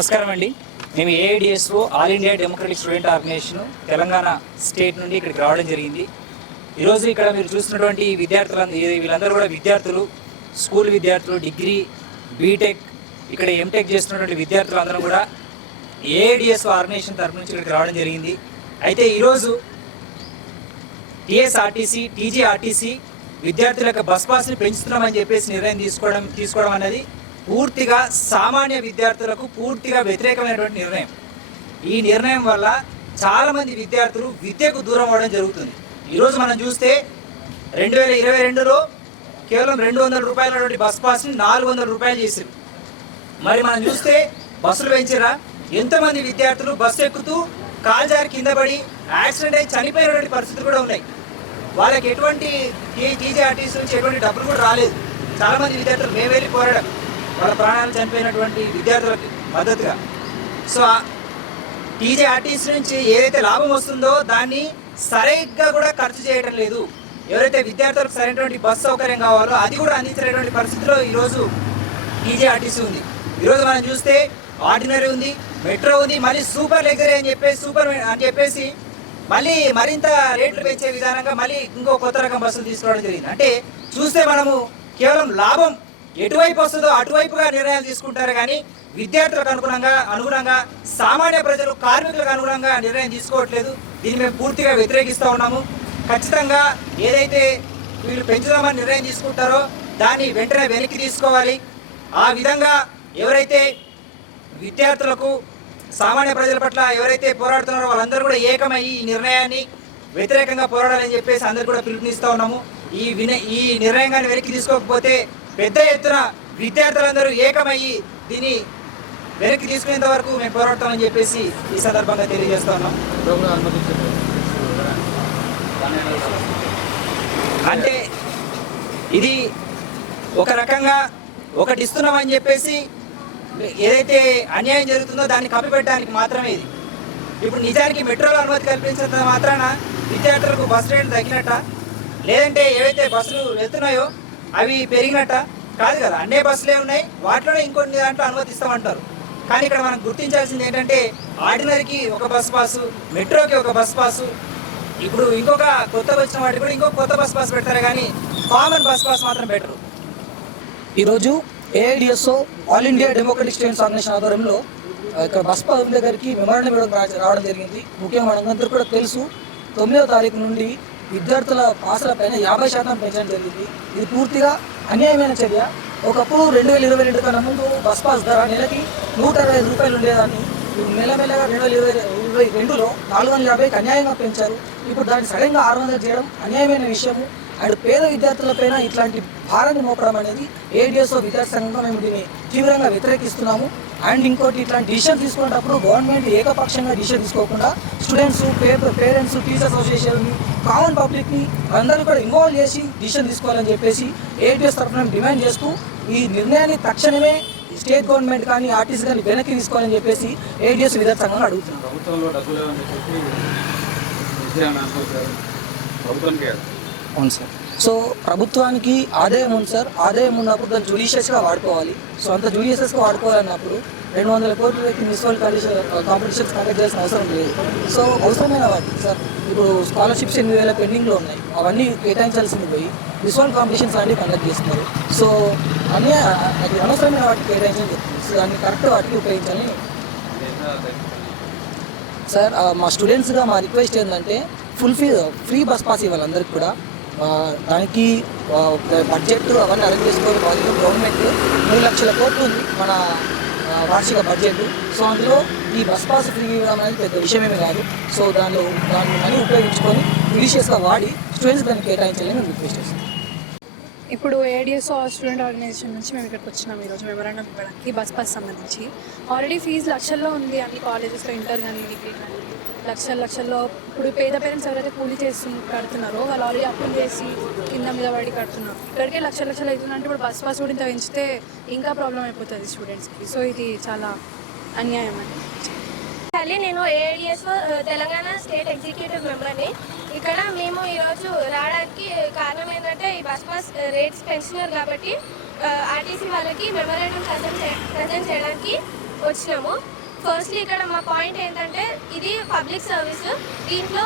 నమస్కారం అండి. మేము AIDSO all India democratic student organization Telangana state నుండి ఇక్కడికి రావడం జరిగింది. ఈరోజు ఇక్కడ మీరు చూసినటువంటి విద్యార్థులందరూ విద్యార్థులు వీళ్ళందరూ కూడా విద్యార్థులు స్కూల్ విద్యార్థులు డిగ్రీ బీటెక్ ఇక్కడ ఎంటెక్ చేస్తున్నటువంటి విద్యార్థులు అందరూ కూడా ఏఐడిఎస్ఓ ఆర్గనైజేషన్ తరఫు నుంచి ఇక్కడికి రావడం జరిగింది. అయితే ఈరోజు టీఎస్ఆర్టీసీ టీజీఆర్టీసీ విద్యార్థుల యొక్క బస్ పాస్ని పెంచుతున్నామని చెప్పేసి నిర్ణయం తీసుకోవడం తీసుకోవడం అనేది పూర్తిగా సామాన్య విద్యార్థులకు పూర్తిగా వ్యతిరేకమైనటువంటి నిర్ణయం. ఈ నిర్ణయం వల్ల చాలామంది విద్యార్థులు విద్యకు దూరం అవ్వడం జరుగుతుంది. ఈరోజు మనం చూస్తే రెండు వేల ఇరవై రెండులో కేవలం రెండు వందల రూపాయలటువంటి బస్ పాస్ని నాలుగు వందల రూపాయలు చేసారు మరి మనం చూస్తే బస్సులు పెంచరా? ఎంతమంది విద్యార్థులు బస్సు ఎక్కుతూ కాల్జారి కింద పడి యాక్సిడెంట్ అయి చనిపోయినటువంటి పరిస్థితులు కూడా ఉన్నాయి. వాళ్ళకి ఎటువంటి టీజీఆర్టీసీ నుంచి ఎటువంటి డబ్బులు కూడా రాలేదు. చాలామంది విద్యార్థులు మేము వెళ్ళి పోరాడం. వాళ్ళ ప్రాణాలు చనిపోయినటువంటి విద్యార్థులకి మద్దతుగా. సో టీజీఆర్టీసీ నుంచి ఏదైతే లాభం వస్తుందో దాన్ని సరిగ్గా కూడా ఖర్చు చేయడం లేదు. ఎవరైతే విద్యార్థులకు సరైనటువంటి బస్సు సౌకర్యం కావాలో అది కూడా అందించినటువంటి పరిస్థితిలో ఈరోజు టీజీఆర్టీసీ ఉంది. ఈరోజు మనం చూస్తే ఆర్డినరీ ఉంది మెట్రో ఉంది మళ్ళీ సూపర్ లగ్జరీ అని చెప్పేసి సూపర్ అని చెప్పేసి మళ్ళీ మరింత రేట్లు పెంచే విధానంగా మళ్ళీ ఇంకో కొత్త రకం బస్సులు తీసుకోవడం జరిగింది. అంటే చూస్తే మనము కేవలం లాభం ఎటువైపు వస్తుందో అటువైపుగా నిర్ణయాలు తీసుకుంటారు కానీ విద్యార్థులకు అనుగుణంగా అనుగుణంగా సామాన్య ప్రజలు కార్మికులకు అనుగుణంగా నిర్ణయం తీసుకోవట్లేదు. దీన్ని మేము పూర్తిగా వ్యతిరేకిస్తూ ఉన్నాము. ఖచ్చితంగా ఏదైతే వీళ్ళు పెంచుదామని నిర్ణయం తీసుకుంటారో దాన్ని వెంటనే వెనక్కి తీసుకోవాలి. ఆ విధంగా ఎవరైతే విద్యార్థులకు సామాన్య ప్రజల పట్ల ఎవరైతే పోరాడుతున్నారో వాళ్ళందరూ కూడా ఏకమై ఈ నిర్ణయాన్ని వ్యతిరేకంగా పోరాడాలని చెప్పేసి అందరు కూడా పిలుపునిస్తూ ఉన్నాము. ఈ విన ఈ నిర్ణయంగాన్ని వెనక్కి తీసుకోకపోతే పెద్ద ఎత్తున విద్యార్థులందరూ ఏకమయ్యి దీన్ని వెనక్కి తీసుకునేంత వరకు మేము పోరాడతామని చెప్పేసి ఈ సందర్భంగా తెలియజేస్తున్నాం అంటే ఇది ఒక రకంగా ఒకటి ఇస్తున్నామని చెప్పేసి ఏదైతే అన్యాయం జరుగుతుందో దాన్ని కప్పిపెట్టడానికి మాత్రమే ఇది. ఇప్పుడు నిజానికి మెట్రోలో అనుమతి కల్పించినంత మాత్రాన విద్యార్థులకు బస్ రేటు తగ్గినట్ట? లేదంటే ఏవైతే బస్సులు వెళ్తున్నాయో అవి పెరిగినట్ట కాదు కదా. అన్నే బస్సులే ఉన్నాయి వాటిలోనే ఇంకొన్ని దాంట్లో అనుమతిస్తామంటారు. కానీ ఇక్కడ మనం గుర్తించాల్సింది ఏంటంటే ఆర్డినరీకి ఒక బస్ పాసు మెట్రోకి ఒక బస్ పాసు ఇప్పుడు ఇంకొక కొత్త వచ్చిన వాటికి కూడా ఇంకొక కొత్త బస్ పాస్ పెడతారు కానీ కామన్ బస్ పాస్ మాత్రం బెటరు. ఈరోజు AIDSO all India democratic students organization ఆధ్వర్యంలో ఇక్కడ బస్ పాస్ దగ్గరికి మెమోరాండం రావడం జరిగింది. ముఖ్యంగా మనందరికీ కూడా తెలుసు తొమ్మిదవ తారీఖు నుండి విద్యార్థుల పాసుల పైన యాభై శాతం పెంచడం జరిగింది. ఇది పూర్తిగా అన్యాయమైన చర్య. ఒకప్పుడు రెండు వేల ఇరవై రెండు కన్నా ముందు బస్ పాస్ ధర నెలకి నూట అరవై ఐదు రూపాయలు ఉండేదాన్ని. మెల్లమెల్లగా రెండు వేల ఇరవై ఇరవై రెండులో నాలుగు వందల యాభైకి అన్యాయంగా పెంచారు. ఇప్పుడు దాన్ని సడన్గా ఆరు వందలు చేయడం అన్యాయమైన విషయము. అండ్ పేద విద్యార్థులపైన ఇట్లాంటి భారాన్ని మోపడం అనేది ఏడిఎస్ఓ విద్యార్థి సంఘంగా మేము దీన్ని తీవ్రంగా వ్యతిరేకిస్తున్నాము. అండ్ ఇంకోటి ఇట్లాంటి డిసిషన్ తీసుకునేటప్పుడు గవర్నమెంట్ ఏకపక్షంగా డిసిషన్ తీసుకోకుండా స్టూడెంట్స్ పేపర్ పేరెంట్స్ టీచర్స్ అసోసియేషన్ని కామన్ పబ్లిక్ని అందరూ కూడా ఇన్వాల్వ్ చేసి డిసిషన్ తీసుకోవాలని చెప్పేసి ఏడిఎస్ తరఫున మేము డిమాండ్ చేస్తూ ఈ నిర్ణయాన్ని తక్షణమే స్టేట్ గవర్నమెంట్ కానీ ఆర్టీసీ కానీ వెనక్కి తీసుకోవాలని చెప్పేసి ఏడిఎస్ విద్యార్థి సంఘంగా అడుగుతున్నాం. ప్రభుత్వంలో డబ్బులు ప్రభుత్వం అవును సార్. సో ప్రభుత్వానికి ఆదాయం ఉంది సార్. ఆదాయం ఉన్నప్పుడు దాన్ని జుడిషియస్గా వాడుకోవాలి. సో అంత జుడిషియస్గా వాడుకోవాలన్నప్పుడు రెండు వందల కోట్ల వ్యక్తి మున్సిపల్ కండిషన్ కాంపిటీషన్స్ కండక్ట్ చేయాల్సిన అవసరం లేదు. సో అవసరమైన వాటి సార్ ఇప్పుడు స్కాలర్షిప్స్ ఎనిమిది వేల పెండింగ్లో ఉన్నాయి. అవన్నీ కేటాయించాల్సింది పోయి మున్సిపల్ కాంపిటీషన్స్ అన్ని కండక్ట్ చేస్తున్నారు. సో అన్నీ అది అనవసరమైన వాటికి కేటాయించాలని చెప్తుంది సో దాన్ని కరెక్ట్ వాటికి ఉపయోగించాలని సార్ మా స్టూడెంట్స్గా మా రిక్వెస్ట్ ఏంటంటే full fee free bus pass ఇవ్వాలి అందరికి కూడా. దానికి బడ్జెట్ అవన్నీ అరేంజ్ చేసుకోవడం బాధ్యత గవర్నమెంట్ మూడు లక్షల కోట్లు ఉంది మన వార్షిక బడ్జెట్ సో అందులో ఈ బస్ పాస్ ఫ్రీ ఇవ్వడం అనేది పెద్ద విషయమేమి కాదు. సో దానిలో దాన్ని మనీ ఉపయోగించుకొని జుడిషియస్గా వాడి స్టూడెంట్స్ దాన్ని కేటాయించాలని మేము రిక్వెస్ట్ చేస్తాం ఇప్పుడు ఏడిఎస్ఓ స్టూడెంట్ ఆర్గనైజేషన్ నుంచి మేము ఇక్కడికి వచ్చినాం ఈరోజు. మెమరాండం ఇవ్వడానికి బస్ పాస్ సంబంధించి. ఆల్రెడీ ఫీజు లక్షల్లో ఉంది. అన్ని కాలేజెస్లో ఇంటర్ కానీ డిగ్రీ కానీ లక్షల లక్షల్లో ఇప్పుడు పేద పేరెంట్స్ ఎవరైతే కూలి చేసి కడుతున్నారో వాళ్ళు ఆల్రెడీ అప్పులు చేసి కింద మీద పడి కడుతున్నారు. ఇక్కడికే లక్ష లక్షలు అవుతుందంటే ఇప్పుడు బస్ పాస్ కూడా ఇంత పెంచితే ఇంకా ప్రాబ్లం అయిపోతుంది స్టూడెంట్స్కి సో ఇది చాలా అన్యాయం అండి నేను ఏడిఎస్ తెలంగాణ స్టేట్ ఎగ్జిక్యూటివ్ మెంబర్ని ఇక్కడ మేము ఈరోజు రావడానికి కారణం ఏంటంటే ఈ బస్ పాస్ రేట్స్ పెంచినారు కాబట్టి ఆర్టీసీ వాళ్ళకి మెమోరాండం ప్రజెంట్ ప్రజెంట్ చేయడానికి వచ్చినాము. ఫస్ట్లీ ఇక్కడ మా పాయింట్ ఏంటంటే ఇది పబ్లిక్ సర్వీస్ దీంట్లో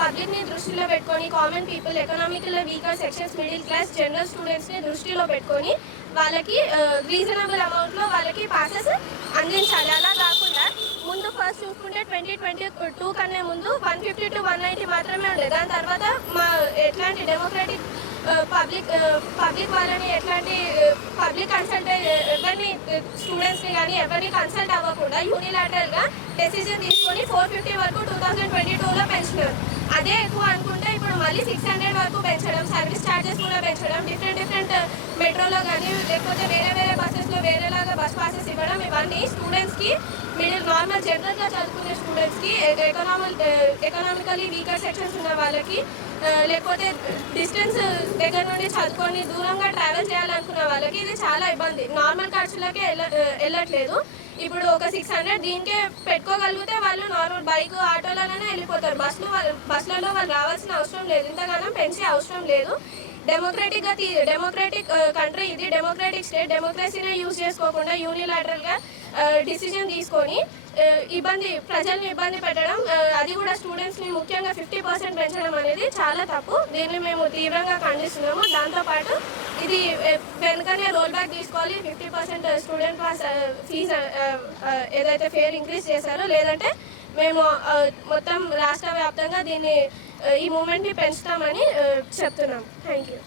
పబ్లిక్ని దృష్టిలో పెట్టుకొని common people economical weaker sections middle class general స్టూడెంట్స్ని దృష్టిలో పెట్టుకొని వాళ్ళకి రీజనబుల్ అమౌంట్లో వాళ్ళకి పాసెస్ అందించాలి. అలా కాకుండా ముందు ఫస్ట్ చూసుకుంటే ట్వంటీ ట్వంటీ టూ కన్నా ముందు one fifty to one ninety మాత్రమే ఉండేది దాని తర్వాత మా ఎట్లాంటి డెమోక్రాటిక్ పబ్లిక్ పబ్లిక్ uh, వాళ్ళని ఎట్లాంటి uh, పబ్లిక్ కన్సల్ట్ uh, ఎవరిని స్టూడెంట్స్ని కానీ ఎవరిని కన్సల్ట్ అవ్వకుండా యూనిలాటరల్గా డెసిజన్ తీసుకొని ఫోర్ ఫిఫ్టీ వరకు టూ థౌజండ్ ట్వంటీ టూలో పెంచినారు అదే ఎక్కువ అనుకుంటే ఇప్పుడు మళ్ళీ సిక్స్ హండ్రెడ్ వరకు పెంచడం సర్వీస్ ఛార్జెస్ కూడా పెంచడం డిఫరెంట్ డిఫరెంట్ మెట్రోలో కానీ లేకపోతే వేరే వేరే బస్సెస్లో వేరేలాగా బస్ పాసెస్ ఇవ్వడం ఇవన్నీ స్టూడెంట్స్కి మిడిల్ నార్మల్ జనరల్గా చదువుకునే స్టూడెంట్స్కి economic e-, economically weaker sections ఉన్న వాళ్ళకి లేకపోతే డిస్టెన్స్ దగ్గర నుండి చదువుకొని దూరంగా ట్రావెల్ చేయాలనుకున్న వాళ్ళకి ఇది చాలా ఇబ్బంది. నార్మల్ ఖర్చులకే వెళ్ళట్లేదు ఇప్పుడు ఒక సిక్స్ హండ్రెడ్ దీనికే పెట్టుకోగలిగితే వాళ్ళు నార్మల్ బైక్ ఆటోలలోనే వెళ్ళిపోతారు. బస్సులు బస్సులలో వాళ్ళు రావాల్సిన అవసరం లేదు. ఇంతగానం పెంచే అవసరం లేదు. డెమోక్రటిక్గా గా డెమోక్రటిక్ కంట్రీ uh, ఇది. డెమోక్రటిక్ స్టేట్ డెమోక్రసీనే యూజ్ చేసుకోకుండా యూనిలాటరల్గా డిసిజన్ uh, తీసుకొని uh, ఇబ్బంది ప్రజల్ని ఇబ్బంది పెట్టడం అది కూడా స్టూడెంట్స్ని ముఖ్యంగా ఫిఫ్టీ పర్సెంట్ పెంచడం అనేది చాలా తప్పు. దీన్ని మేము తీవ్రంగా ఖండిస్తున్నాము. దాంతోపాటు ఇది వెనుకనే రోల్ బ్యాక్ తీసుకోవాలి. Fifty percent student pass fees ఏదైతే ఫేర్ ఇంక్రీజ్ చేశారో లేదంటే మేము మొత్తం రాష్ట్ర వ్యాప్తంగా దీన్ని ఈ మూమెంట్ని పెంచుతామని చెప్తున్నాం. Thank you